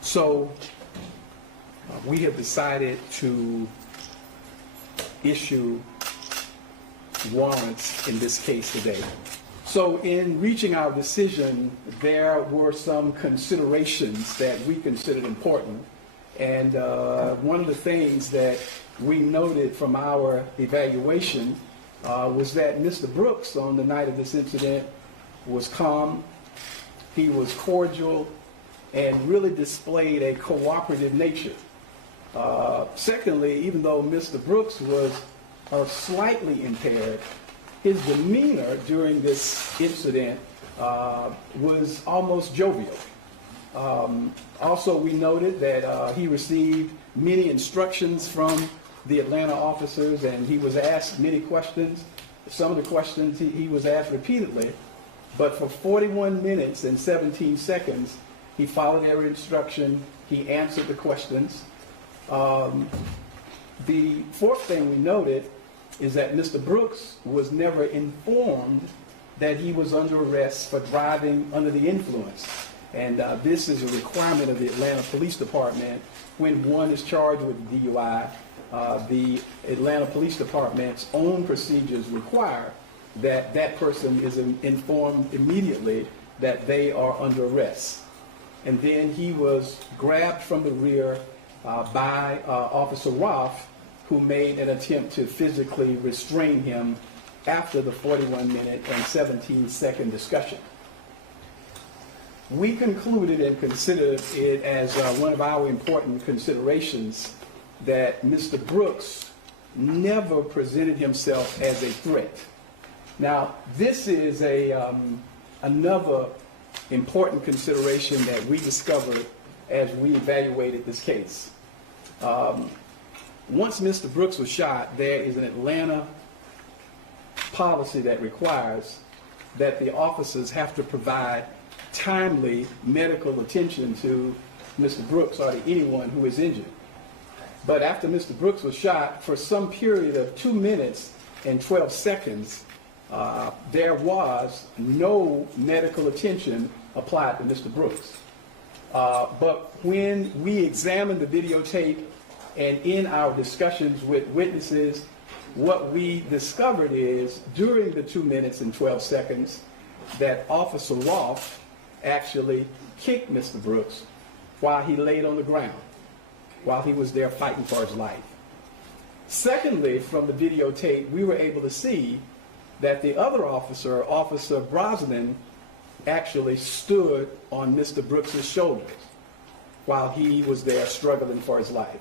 So we have decided to issue warrants in this case today. So in reaching our decision, there were some considerations that we considered important. And one of the things that we noted from our evaluation was that Mr. Brooks, on the night of this incident, was calm, he was cordial, and really displayed a cooperative nature. Secondly, even though Mr. Brooks was slightly impaired, his demeanor during this incident was almost jovial. Also, we noted that he received many instructions from the Atlanta officers, and he was asked many questions. Some of the questions he was asked repeatedly, but for 41 minutes and 17 seconds, he followed every instruction, he answered the questions. The fourth thing we noted is that Mr. Brooks was never informed that he was under arrest for driving under the influence. And this is a requirement of the Atlanta Police Department. When one is charged with DUI, the Atlanta Police Department's own procedures require that that person is informed immediately that they are under arrest. And then he was grabbed from the rear by Officer Rolfe, who made an attempt to physically restrain him after the 41-minute and 17-second discussion. We concluded and considered it as one of our important considerations that Mr. Brooks never presented himself as a threat. Now, this is another important consideration that we discovered as we evaluated this case. Once Mr. Brooks was shot, there is an Atlanta policy that requires that the officers have to provide timely medical attention to Mr. Brooks or to anyone who is injured. But after Mr. Brooks was shot, for some period of 2 minutes and 12 seconds, there was no medical attention applied to Mr. Brooks. But when we examined the videotape and in our discussions with witnesses, what we discovered is during the 2 minutes and 12 seconds that Officer Rolfe actually kicked Mr. Brooks while he laid on the ground, while he was there fighting for his life. Secondly, from the videotape, we were able to see that the other officer, Officer Brosnan, actually stood on Mr. Brooks's shoulders while he was there struggling for his life.